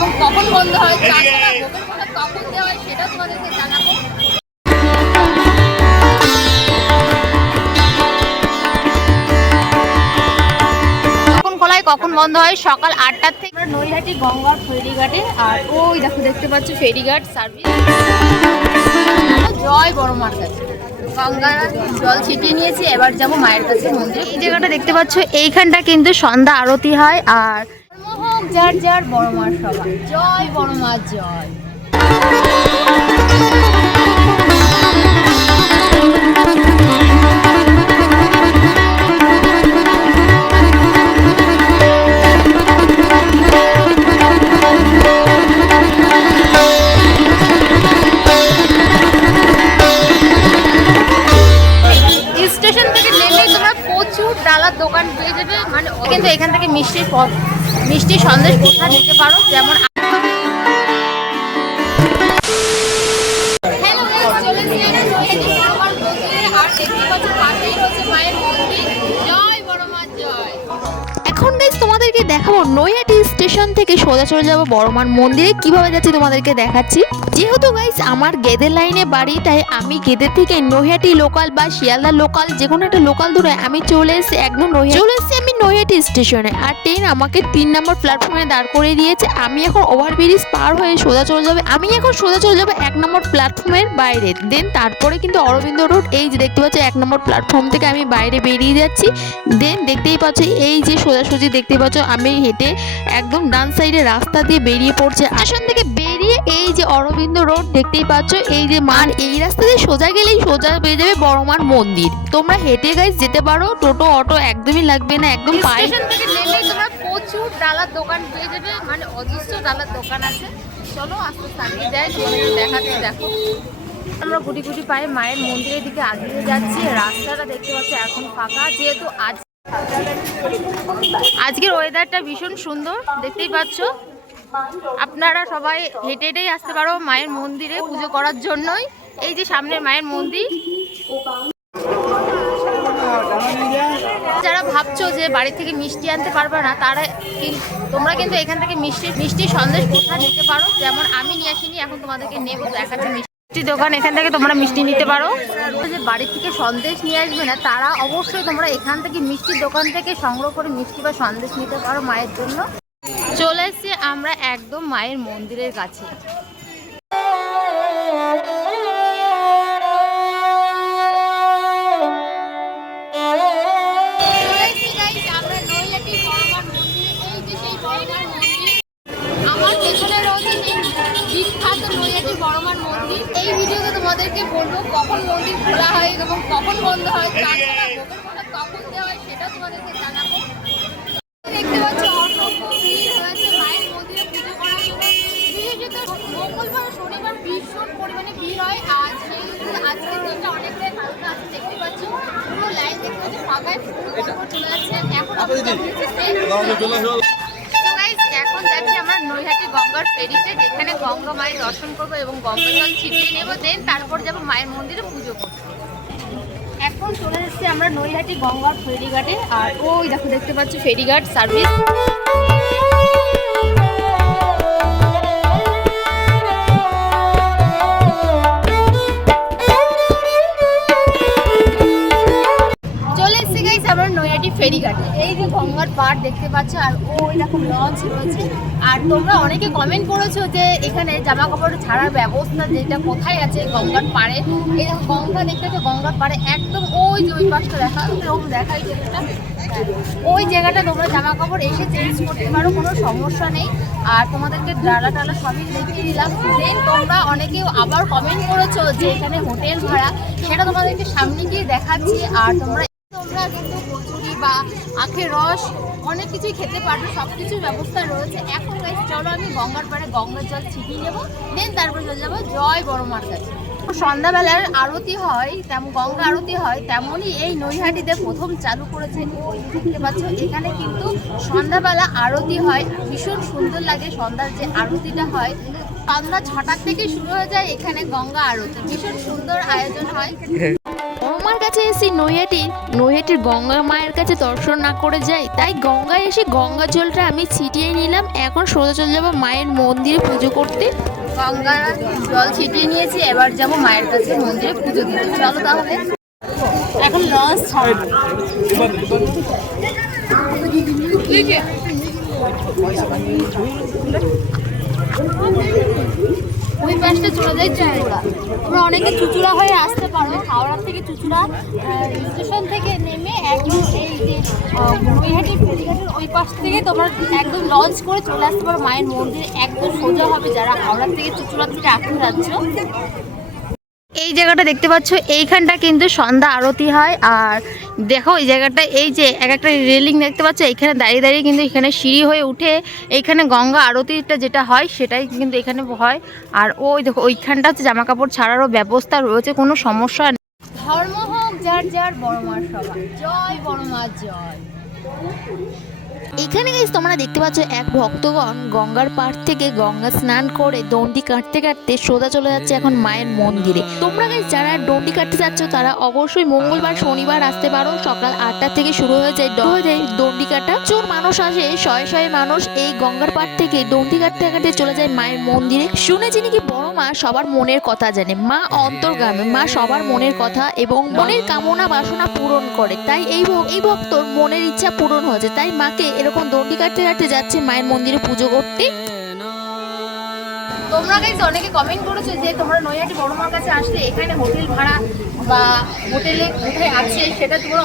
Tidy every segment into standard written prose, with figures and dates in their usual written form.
এবং কখন বন্ধ হয়, তাছাড়া ভোগের প্রসাদ কখন দেওয়া হয় সেটা তোমাদেরকে জানাবো। কখন খোলা হয় কখন বন্ধ হয়, সকাল 8টার থেকে। আমরা নৈহাটি গঙ্গার ফেরিঘাটে, আর ওই দেখো দেখতে পাচ্ছ ফেরিঘাট সার্ভিস। জয় বড় মার কাছে গঙ্গা জল ছিটিয়ে নিয়েছি, এবার যাবো মায়ের কাছে মন্দিরে। এই জায়গাটা দেখতে পাচ্ছ, এইখানটা কিন্তু সন্ধ্যা আরতি হয়। আর যার যার বড় মার সবাই জয় বড় মার জয়। স্টেশন থেকে নেমে তোমরা প্রচুর ডালার দোকান পেয়ে যাবে, মানে কিন্তু এখান থেকে মিষ্টি সন্দেশ কোথা নিতে পারো, যেমন এখন গাইস তোমাদেরকে দেখাবো নৈহাটি স্টেশন থেকে সোজা চলে যাবো বড়মার মন্দিরে। কিভাবে যাচ্ছি তোমাদেরকে দেখাচ্ছি। যেহেতু গাইস আমার গেদের লাইনে বাড়ি, তাই আমি গেদের থেকে নৈহাটি লোকাল বা শিয়ালদা লোকাল যে কোনো একটা লোকাল ধরে আমি চলে এসেছি একদম আমি নৈহাটি স্টেশনে। আর ট্রেন আমাকে 3 নম্বর প্ল্যাটফর্মে দাঁড় করে দিয়েছে। আমি এখন ওভারব্রিজ পার হয়ে সোজা চলে যাবে 1 নম্বর প্ল্যাটফর্মের বাইরে। দেন তারপরে কিন্তু অরবিন্দ রোড, এই যে দেখতে পাচ্ছ 1 নম্বর প্ল্যাটফর্ম থেকে আমি বাইরে বেরিয়ে যাচ্ছি। দেন দেখতেই পাচ্ছ এই যে সোজাসুজি দেখতে পাচ্ছ আমি হেঁটে একদম ডান সাইডে রাস্তা দিয়ে বেরিয়ে পড়ছে। স্টেশন থেকে বেরিয়ে এই যে অরবিন্দ রোড দেখতেই পাচ্ছ, এই যে মান, এই রাস্তা দিয়ে সোজা গেলেই সোজা পেয়ে যাবে বড়মার মন্দির। তোমরা হেঁটে গাইস যেতে পারো, টোটো অটো একদমই লাগবে না, একদম পায়ে। স্টেশন থেকে নেমে তোমরা প্রচুর ডালার দোকান পেয়ে যাবে, মানে অজস্র ডালার দোকান আছে। চলো আস্তে আস্তে আগিয়ে যাই, তোমাদের দেখাচ্ছি। দেখো আমরা গুটি গুটি পায়ে মায়ের মন্দিরের দিকে আগিয়ে যাচ্ছি। রাস্তাটা দেখতে পাচ্ছি এখন ফাঁকা, যেহেতু আজকের ওয়েদারটা ভীষণ সুন্দর দেখতেই পাচ্ছ। আপনারা সবাই হেঁটে হেঁটেই আসতে পারো মায়ের মন্দিরে পুজো করার জন্যই। এই যে সামনের মায়ের মন্দির। যারা ভাবছো যে বাড়ি থেকে মিষ্টি আনতে পারবে না, তোমরা কিন্তু এখান থেকে মিষ্টি সন্দেশ কোথা নিতে পারো, যেমন আমি নিয়ে আসিনি, এখন তোমাদেরকে নেবো দেখাচ্ছি। মিষ্টি দোকান, এখান থেকে তোমরা মিষ্টি নিতে পারো। যে বাড়ি থেকে সন্দেশ নিয়ে আসবে না, তারা অবশ্যই তোমরা এখান থেকে মিষ্টির দোকান থেকে সংগ্রহ করে মিষ্টি বা সন্দেশ নিতে পারো মায়ের জন্য। চলে এসেছি আমরা একদম মায়ের মন্দিরের কাছে। আমার পেছনে রয়েছে বিখ্যাত নৈহাটি বড়মার মন্দির। এই ভিডিওতে তোমাদেরকে বলবো কখন মন্দির খোলা হয় এবং কখন বন্ধ হয়, তাছাড়া ভোগের প্রসাদ কখন দেওয়া হয় সেটা তোমাদেরকে জানাবো। দেখতে পাচ্ছ অসংখ্য ভিড় হয়েছে মায়ের মন্দিরে পুজো করার জন্য। বিশেষত মঙ্গলবার শনিবার ভীষণ পরিমাণে ভিড় হয়। আর সেই আজকের দিনটা অনেকটাই হালকা আছে, দেখতে পাচ্ছ পুরো লাইন দেখতে পাচ্ছি ফাঁকায় চলে যাচ্ছে। এখন এখন যাচ্ছি আমরা নৈহাটি গঙ্গার ফেরিতে, যেখানে গঙ্গা মায়ের দর্শন করবো এবং গঙ্গা জল ছিটিয়ে নেবো। দেন তারপর যাবো মায়ের মন্দিরে পুজো করতে। এখন চলে এসেছি আমরা নৈহাটি গঙ্গার ফেরিঘাটে, আর ওই দেখো দেখতে পাচ্ছি ফেরিঘাট সার্ভিস। নৈহাটি ফেরিঘাটে এই যে গঙ্গার পাড় দেখতে পাচ্ছ, আর ওই দেখো লঞ্চ রয়েছে। আর তোমরা অনেকে কমেন্ট করেছো যে এখানে জামা কাপড় ছাড়ার ব্যবস্থা যেটা কোথায় আছে গঙ্গার পাড়ে। এই দেখো গঙ্গা দেখতে পাচ্ছ, গঙ্গার পাড়ে একদম ওই যে ওই পাশটা দেখাই জায়গাটা, ওই জায়গাটা তোমরা জামা কাপড় এসে চেঞ্জ করতে পারো, কোনো সমস্যা নেই। আর তোমাদেরকে ডালা টালা সবই দেখিয়ে দিলাম। দেন তোমরা অনেকেও আবার কমেন্ট করেছো যে এখানে হোটেল ভাড়া, সেটা তোমাদেরকে সামনে গিয়ে দেখাচ্ছি। আর তোমরা কিন্তু কচুরি বা আখের রস অনেক কিছুই খেতে পারবে, সব কিছুর ব্যবস্থা রয়েছে। এখন চলো আমি গঙ্গার পাড়ে গঙ্গার জল ছিটিয়ে নেবো, দেন তারপর চলে যাবো জয় বড় মার কাছে। সন্ধ্যাবেলার আরতি হয়, তেমন গঙ্গা আরতি হয়, তেমনই এই নৈহাটিতে প্রথম চালু করেছে। দেখতে পাচ্ছ এখানে কিন্তু সন্ধ্যাবেলা আরতি হয়, ভীষণ সুন্দর লাগে। সন্ধ্যার যে আরতিটা হয় সন্ধ্যা 6টার থেকে শুরু হয়ে যায় এখানে গঙ্গা আরতি, ভীষণ সুন্দর আয়োজন হয়। বড়মার কাছে এসে নৈহাটির গঙ্গা মায়ের কাছে দর্শন না করে যাই, তাই গঙ্গায় এসে গঙ্গা জলটা আমি ছিটিয়ে নিলাম। এখন সোজা চলে যাবো মায়ের মন্দিরে পুজো করতে। গঙ্গা জল ছিটিয়ে নিয়েছি, এবার যাবো মায়ের কাছে মন্দিরে পুজো দিতে। চলো তাহলে। এখন লঞ্চ ওই পাশটা চলে যায় চুচুড়া। তোমরা অনেকে চুচুড়া হয়ে আসতে পারো, হাওড়া থেকে চুচুড়া স্টেশন থেকে নেমে একদম এই যে নৈহাটি ফেরিঘাটের ওই পাশ থেকে তোমরা একদম লঞ্চ করে চলে আসতে পারো মায়ের মন্দিরে। একদম সোজা হবে যারা হাওড়া থেকে চুচুড়া থেকে আসতে যাচ্ছ। এই জায়গাটা দেখতে পাচ্ছ, এইখানটা কিন্তু সন্ধ্যা আরতি হয়। আর দেখো এই জায়গাটা, এই যে এক একটা রেলিং দেখতে পাচ্ছ, এখানে দাঁড়িয়ে দাঁড়িয়ে কিন্তু এখানে সিঁড়ি হয়ে উঠে এইখানে গঙ্গা আরতিটা যেটা হয় সেটাই কিন্তু এখানে হয়। আর ওই দেখো ওইখানটা হচ্ছে জামা কাপড় ছাড়ারও ব্যবস্থা রয়েছে, কোনো সমস্যা নেই। ধর্ম হোক যার যার, বড় মার সবাই জয়, বড় মার জয়। এখানে গাইস তোমরা দেখতে পাচ্ছ এক ভক্তগণ গঙ্গার পাড় থেকে গঙ্গা স্নান করে দণ্ডি কাটতে কাটতে সোজা চলে যাচ্ছে এখন মায়ের মন্দিরে। তোমরা গাইস যারা দণ্ডি কাটতে যাচ্ছ তারা অবশ্যই মঙ্গলবার শনিবার আসতে পারো। সকাল 8টা থেকে শুরু হয়ে যায় দণ্ডি কাটা। প্রচুর মানুষ আসে, শয়ে শয়ে মানুষ এই গঙ্গার পাড় থেকে দণ্ডি কাটতে কাটতে চলে যায় মায়ের মন্দিরে। শুনেছি নাকি বড় মা সবার মনের কথা জানে, মা অন্তর্গামী, মা সবার মনের কথা এবং মনের কামনা বাসনা পূরণ করে। তাই এই ভক্তর মনের ইচ্ছা পূরণ হয়েছে, তাই মাকে এরকম দণ্ডি কাটতে কাটতে যাচ্ছে মায়ের মন্দিরে পুজো করতে। তোমরা গাইস অনেকে কমেন্ট করেছো যে তোমরা নৈহাটি বড় মার কাছে আসলে এখানে হোটেল ভাড়া বা হোটেলে কোথায় আছে সেটা, তোমরা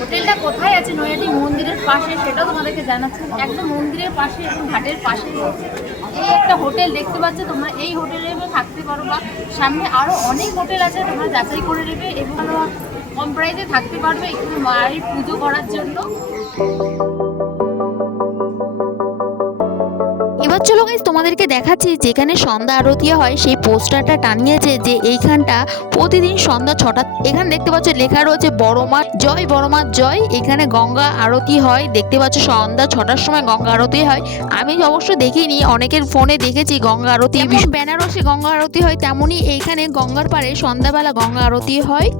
হোটেলটা কোথায় আছে নৈহাটি মন্দিরের পাশে সেটাও তোমাদেরকে জানাচ্ছি। একদম মন্দিরের পাশে এবং ঘাটের পাশে এই একটা হোটেল দেখতে পাচ্ছ, তোমরা এই হোটেলে থাকতে পারো বা সামনে আরও অনেক হোটেল আছে, তোমরা যাচাই করে নেবে এবং কম প্রাইসে থাকতে পারবে এখানে মায়ের পুজো করার জন্য। এবার চলো গাইস তোমাদেরকে দেখাচ্ছি যেখানে সন্ধ্যা আরতি হয় সেই পোস্টারটা টানিয়েছে যে এইখানটা প্রতিদিন সন্ধ্যা 6টা। এখানে দেখতে পাচ্ছ লেখা রয়েছে বড় মা জয়, বড় মা জয়। এখানে গঙ্গা আরতি হয়, দেখতে পাচ্ছ সন্ধ্যা 6টার সময় গঙ্গা আরতি হয়। আমি অবশ্য দেখিনি, অনেকের ফোনে দেখেছি গঙ্গা আরতি, বেনারসে গঙ্গা আরতি হয়, তেমনই এইখানে গঙ্গার পাড়ে সন্ধ্যাবেলা গঙ্গা আরতি হয়।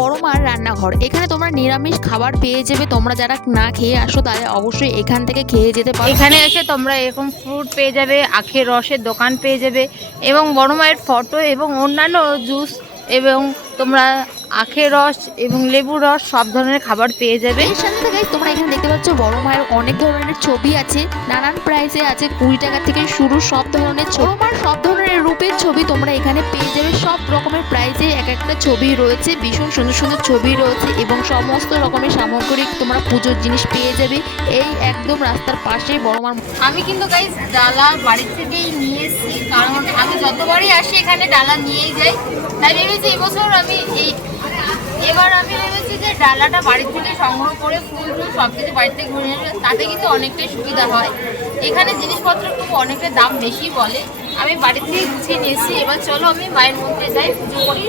বড় মার রান্নাঘর, এখানে তোমরা নিরামিষ খাবার পেয়ে যাবে। তোমরা যারা না খেয়ে আসো তাহলে অবশ্যই এখান থেকে খেয়ে যেতে পারো। এখানে এসে তোমরা এরকম ফ্রুট পেয়ে যাবে, আখের রসের দোকান পেয়ে যাবে এবং বড় মায়ের ফটো এবং অন্যান্য জুস এবং তোমরা আখের রস এবং লেবুর রস সব ধরনের খাবার পেয়ে যাবে। এর সাথে গাইস তোমরা এখানে দেখতে পাচ্ছ বড় মায়ের অনেক ধরনের ছবি আছে, নানান প্রাইসে আছে, 20 টাকা থেকে শুরু। সব ধরনের বড় মার সব ধরনের রূপের ছবি তোমরা এখানে পেয়ে যাবে। সব রকমের প্রাইসে এক একটা ছবি রয়েছে, ভীষণ সুন্দর সুন্দর ছবি রয়েছে এবং সমস্ত রকমের সামগ্রিক তোমরা পুজোর জিনিস পেয়ে যাবে এই একদম রাস্তার পাশে বড় মার। আমি কিন্তু গাইস ডালা বাড়ি থেকেই নিয়ে এসেছি, কারণ আমি যতবারই আসি এখানে ডালা নিয়েই যাই। তাই ভেবেছি এবছর এবার আমি ভেবেছি যে ডালাটা বাড়ি থেকে সংগ্রহ করে ফুল সব কিছু বাড়ি থেকে ঘুরে নেবে, তাতে কিন্তু অনেকটাই সুবিধা হয়। এখানে জিনিসপত্র খুব অনেকটা দাম বেশি বলে, আমি বাড়ি থেকে গুছিয়ে নিয়েছি। এবার চলো আমি মায়ের মন্দিরে যাই, পুজো করি।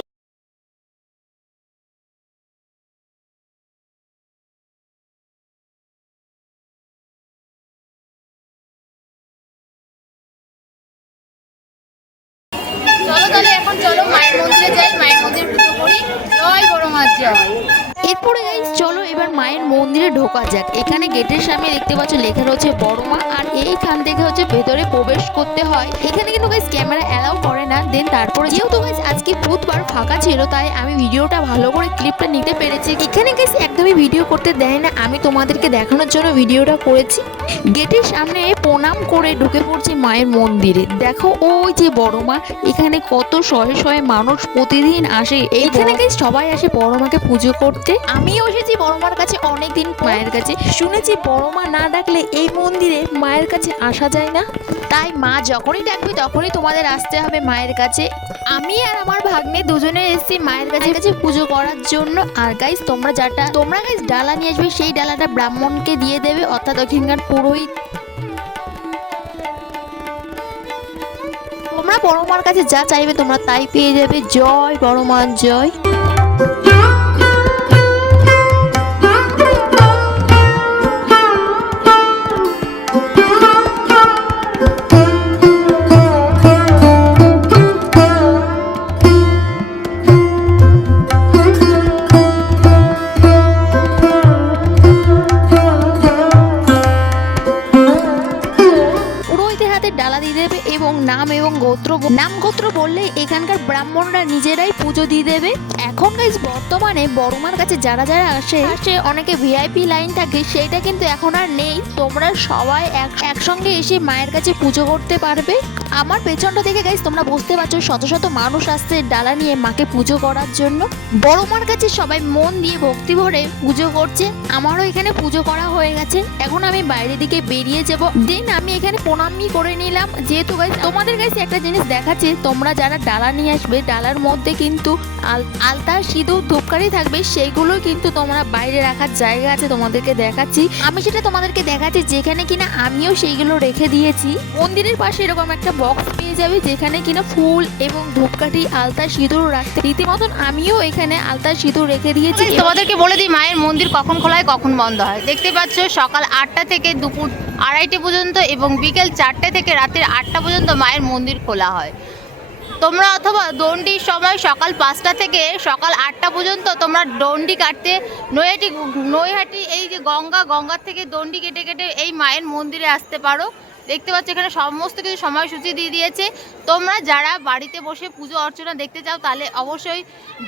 চলো তাহলে এখন চলো মায়ের মন্দিরে যাই, মায়ের মন্দিরে পুজো করি। জয় বড় মার জয়। এরপরে গাইস চলো এবার মায়ের মন্দিরে ঢোকা যাক। এখানে গেটের সামনে দেখতে পাচ্ছ লেখা রয়েছে বড় মা, আর এইখান থেকে হচ্ছে ভেতরে প্রবেশ করতে হয়। এখানে কিন্তু গাইস ক্যামেরা অ্যালাউ করে না। দেন তারপরে যেহেতু গাইস আজকে বুধবার ফাঁকা ছিল তাই আমি ভিডিওটা ভালো করে ক্লিপটা নিতে পেরেছি। এখানে গাইস একদমই ভিডিও করতে দেয় না, আমি তোমাদেরকে দেখানোর জন্য ভিডিওটা করেছি। গেটের সামনে প্রণাম করে ঢুকে পড়ছি মায়ের মন্দিরে। দেখো ওই যে বড় মা, এখানে কত শয়ে শয়ে মানুষ প্রতিদিন আসে। এইখানে গাইস সবাই আসে বড় মাকে পুজো করতে। আমিও এসেছি বড় মার কাছে অনেকদিন মায়ের কাছে। শুনেছি বড় মা না ডাকলে এই মন্দিরে মায়ের কাছে আসা যায় না, তাই মা যখনই ডাকবে তখনই তোমাদের আসতে হবে মায়ের কাছে। আমি আর আমার ভাগ্নে দুজনে এসেছি মায়ের কাছে পুজো করার জন্য। আর গাইস তোমরা গাইস ডালা নিয়ে আসবে, সেই ডালাটা ব্রাহ্মণকে দিয়ে দেবে, অর্থাৎ ওখানকার পুরোহিত। তোমরা বড় মার কাছে যা চাইবে তোমরা তাই পেয়ে যাবে। জয় বড় মা জয়। এবং নাম গোত্র বললে এখানকার ব্রাহ্মণরা নিজেরাই পুজো দিয়ে দেবে। এখন গাইস বর্তমানে বড়মার কাছে যারা আসে অনেকে ভিআইপি লাইন থাকে, সেটা কিন্তু এখন আর নেই। তোমরা সবাই একসঙ্গে এসে মায়ের কাছে পুজো করতে পারবে। আমার পেছনটা থেকে গাইস তোমরা বুঝতে পারছো শত শত মানুষ আসছে ডালা নিয়ে মাকে পুজো করার জন্য। বড়মার কাছে সবাই মন দিয়ে ভক্তি ভরে পুজো করছে। আমারও এখানে পুজো করা হয়ে গেছে। এখন আমি বাইরের দিকে বেরিয়ে যাব। দেন আমি এখানে প্রণামই করে নিলাম। যেহেতু গাইস তোমাদের কাছে একটা জিনিস দেখাচ্ছি, তোমরা যারা ডালা নিয়ে আসবে ডালার মধ্যে কিন্তু আলতা সিঁদুর ধূপকাঠি থাকবে, সেইগুলো কিন্তু তোমরা বাইরে রাখার জায়গা আছে, তোমাদেরকে দেখাচ্ছি। আমি সেটা তোমাদেরকে দেখাচ্ছি যেখানে কিনা আমিও সেইগুলো রেখে দিয়েছি। মন্দিরের পাশে এরকম একটা বক্স পেয়ে যাবে যেখানে কিনা ফুল এবং ধূপকাঠি আলতা সিঁদুর রাখতে রীতিমতন আমিও এখানে আলতা সিঁদুর রেখে দিয়েছি। তোমাদেরকে বলে দিই মায়ের মন্দির কখন খোলা হয় কখন বন্ধ হয়। দেখতে পাচ্ছ সকাল 8টা থেকে দুপুর 2:30 পর্যন্ত এবং বিকেল 4টে থেকে রাতের 8টা পর্যন্ত মায়ের মন্দির খোলা হয়। তোমরা অথবা দণ্ডির সময় সকাল 5টা থেকে সকাল 8টা পর্যন্ত তোমরা দণ্ডি কাটতে নৈহাটি এই যে গঙ্গার থেকে দণ্ডি কেটে কেটে এই মায়ের মন্দিরে আসতে পারো। দেখতে পাচ্ছ এখানে সমস্ত কিছু সময়সূচি দিয়ে দিয়েছে। তোমরা যারা বাড়িতে বসে পুজো অর্চনা দেখতে চাও তাহলে অবশ্যই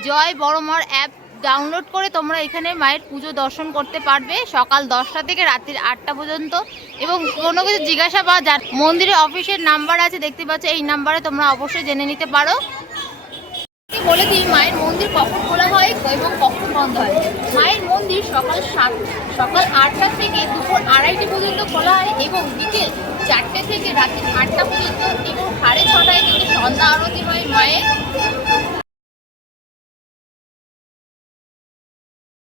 জয় বড়মার অ্যাপ ডাউনলোড করে তোমরা এখানে মায়ের পুজো দর্শন করতে পারবে সকাল 10টা থেকে রাত্রির 8টা পর্যন্ত। এবং কোনো কিছু জিজ্ঞাসা বা যার মন্দিরের অফিসের নাম্বার আছে দেখতে পাচ্ছ, এই নাম্বারে তোমরা অবশ্যই জেনে নিতে পারো। বলে দিই মায়ের মন্দির কখন খোলা হয় এবং কখন বন্ধ হয়। মায়ের মন্দির সকাল 8টা থেকে দুপুর 2:30 পর্যন্ত খোলা হয় এবং বিকেল 4টে থেকে রাত্রি 8টা পর্যন্ত এবং 6:30টায় কিন্তু সন্ধ্যা আরতি হয় মায়ের।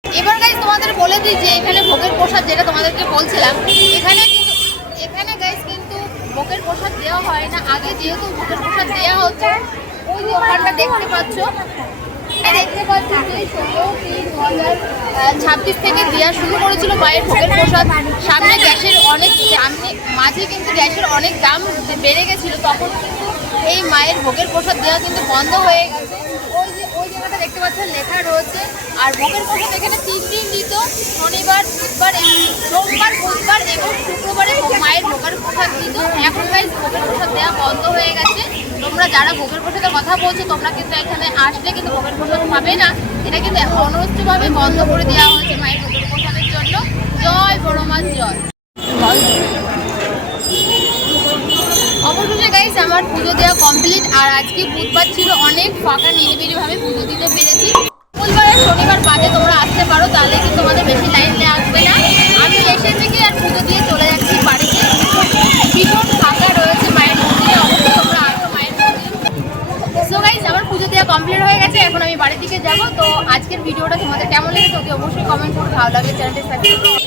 এবার গাইস তোমাদের বলে দিই যে এখানে ভোগের প্রসাদ যেটা তোমাদেরকে বলছিলাম, এখানে গাইস কিন্তু ভোগের প্রসাদ দেওয়া হয় না। আগে যেহেতু ভোগের প্রসাদ দেওয়া হতো, ওই যে ওখানটা দেখতে পাচ্ছ যে 16/3/2026 থেকে দেওয়া শুরু করেছিল মায়ের ভোগের প্রসাদ। সামনে মাঝে কিন্তু গ্যাসের অনেক দাম বেড়ে গেছিলো, তখন কিন্তু এই মায়ের ভোগের প্রসাদ দেওয়া কিন্তু বন্ধ হয়ে গেছে। ওই জায়গাটা দেখতে পাচ্ছেন লেখা রয়েছে। আর ভোগের প্রসাদ এখানে 3 দিন দিত, শনিবার, সোমবার, বুধবার এবং শুক্রবারে মায়ের ভোগের প্রসাদ দিত। এখন গাইস ভোগের প্রসাদ দেওয়া বন্ধ হয়ে গেছে। তোমরা যারা ভোগের প্রসাদের কথা বলছো তোমরা কিন্তু এখানে আসলে কিন্তু ভোগের প্রসাদ পাবে না। এটা কিন্তু অনবরতভাবে বন্ধ করে দেওয়া হয়েছে মায়ের ভোগের প্রসাদের জন্য। জয় বড়মার জয়। অবশেষে গাইস আমার পুজো দেওয়া কমপ্লিট। আর আজকে বুধবার ছিল, অনেক ফাঁকা নিরিবিলিভাবে পুজো দিতে পেরেছি। মঙ্গলবার আর শনিবার বাদে তোমরা আসতে পারো, তাহলে কিন্তু তোমাদের বেশি লাইন আসবে না। আমি এসে থেকে আর পুজো দিয়ে চলে যাচ্ছি বাড়িতে। ভীষণ ফাঁকা রয়েছে মায়ের মন্দিরে, অবশ্যই তোমরা আসো মায়ের মন্দিরে। সো গাইস আমার পুজো দেওয়া কমপ্লিট হয়ে গেছে, এখন আমি বাড়ির দিকে যাবো। তো আজকের ভিডিওটা তোমাদের কেমন লেগেছে অবশ্যই কমেন্ট করে, ভালো লাগে চ্যানেলটি সাবস্ক্রাইব করো।